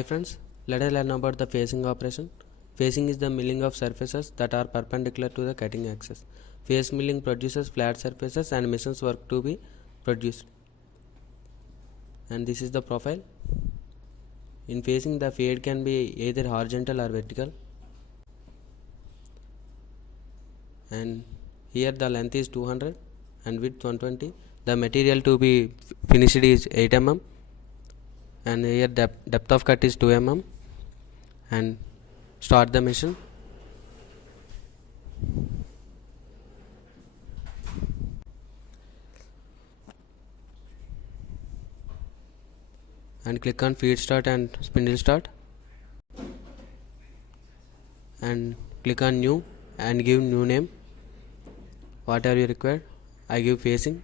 Hi friends, let us learn about the facing operation. Facing is the milling of surfaces that are perpendicular to the cutting axis. Face milling produces flat surfaces and missions work to be produced. And this is the profile. In facing, the fade can be either horizontal or vertical. And here the length is 200 and width 120. The material to be finished is 8 mm. And here depth of cut is 2 mm. And start the machine. And click on feed start and spindle start, and click on new and give new name whatever you required. I give facing,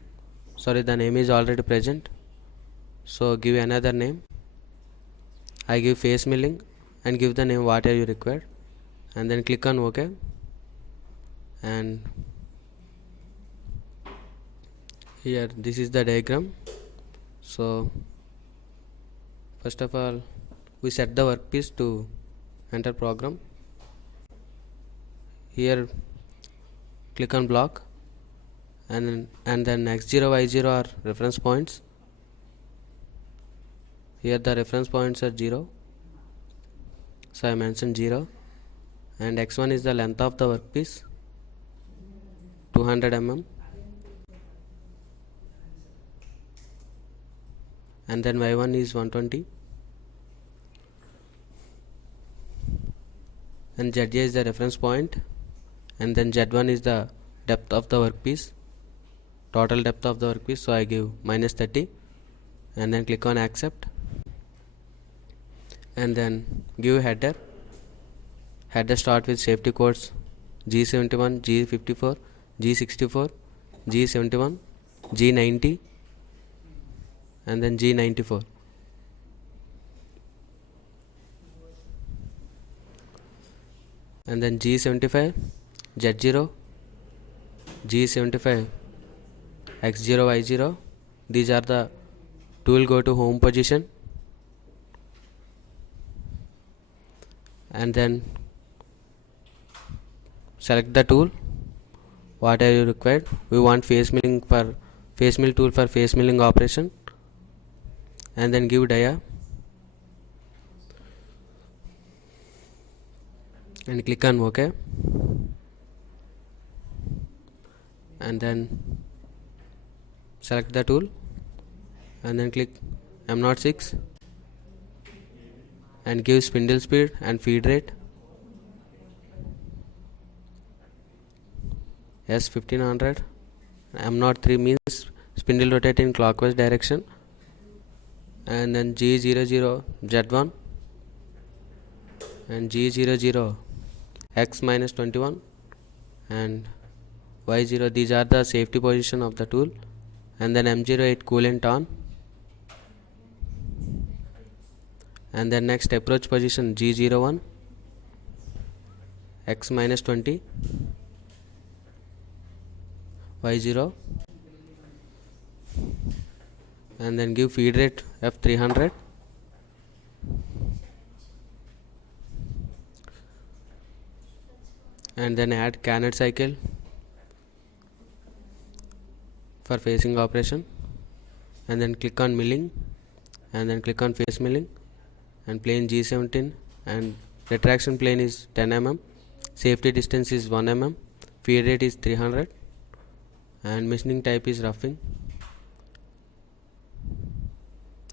sorry, the name is already present, so give another name. I give face milling and give the name whatever you required, and then click on OK. And here this is the diagram. So first of all, we set the workpiece to enter program. Here click on block, and then x0 y0 are reference points. Here the reference points are 0, so I mentioned 0. And x1 is the length of the workpiece, 200 mm. And then y1 is 120. And zj is the reference point, and then z1 is the depth of the workpiece, total depth of the workpiece, so I give -30, and then click on accept, and then give header. Header start with safety codes G71, G54, G64, G71, G90, and then G94. And then G75, Z0, G75, X0, Y0. These are the tool go to home position. And then select the tool whatever you required. We want face milling for face mill tool for face milling operation, and then give dia and click on OK. And then select the tool and then click M06 and give spindle speed and feed rate S1500. M03 means spindle rotate in clockwise direction. And then G00 Z1 and G00 X -21 and Y0. These are the safety position of the tool. And then M08 coolant on. And then next approach position G01 X -20 Y0, and then give feed rate F300. And then add Carnot cycle for facing operation, and then click on milling, and then click on face milling, and plane G17, and retraction plane is 10 mm, safety distance is 1 mm, feed rate is 300, and machining type is roughing,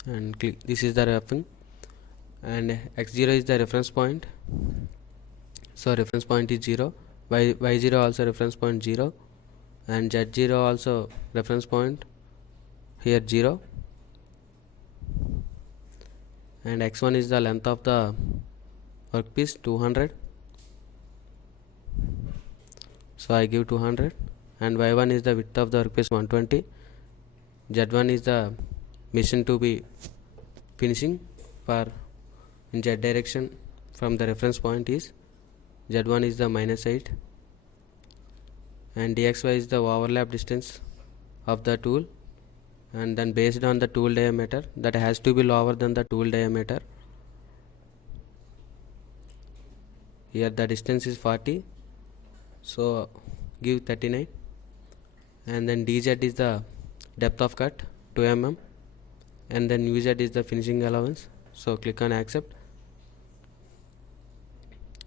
and click. This is the roughing, and x0 is the reference point, so reference point is 0. Y0 also reference point 0, and z0 also reference point, here 0. And x1 is the length of the workpiece, 200, so I give 200. And y1 is the width of the workpiece, 120. z1 is the mission to be finishing for in z direction from the reference point is z1 is the -8. And dxy is the overlap distance of the tool, and then based on the tool diameter, that has to be lower than the tool diameter. Here the distance is 40, so give 39. And then dz is the depth of cut, 2 mm, and then uz is the finishing allowance, so click on accept.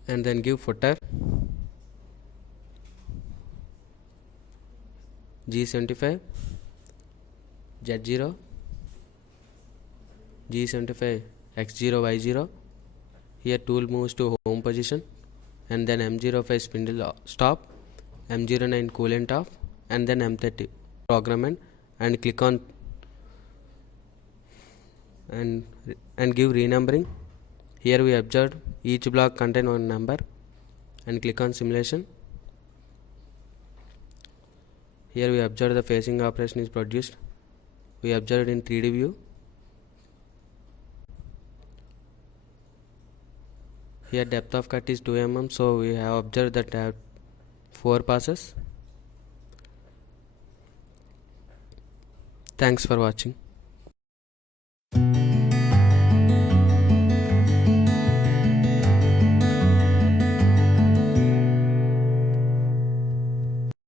And then give footer G75, Z0, G75, X0, Y0. Here tool moves to home position, and then M05 spindle stop, M09 coolant off, and then M30 program and click on and give renumbering. Here we observed each block contain one number, and click on simulation. Here we observe the facing operation is produced. We observed in 3D view. Here depth of cut is 2 mm, so we have observed that 4 passes. Thanks for watching.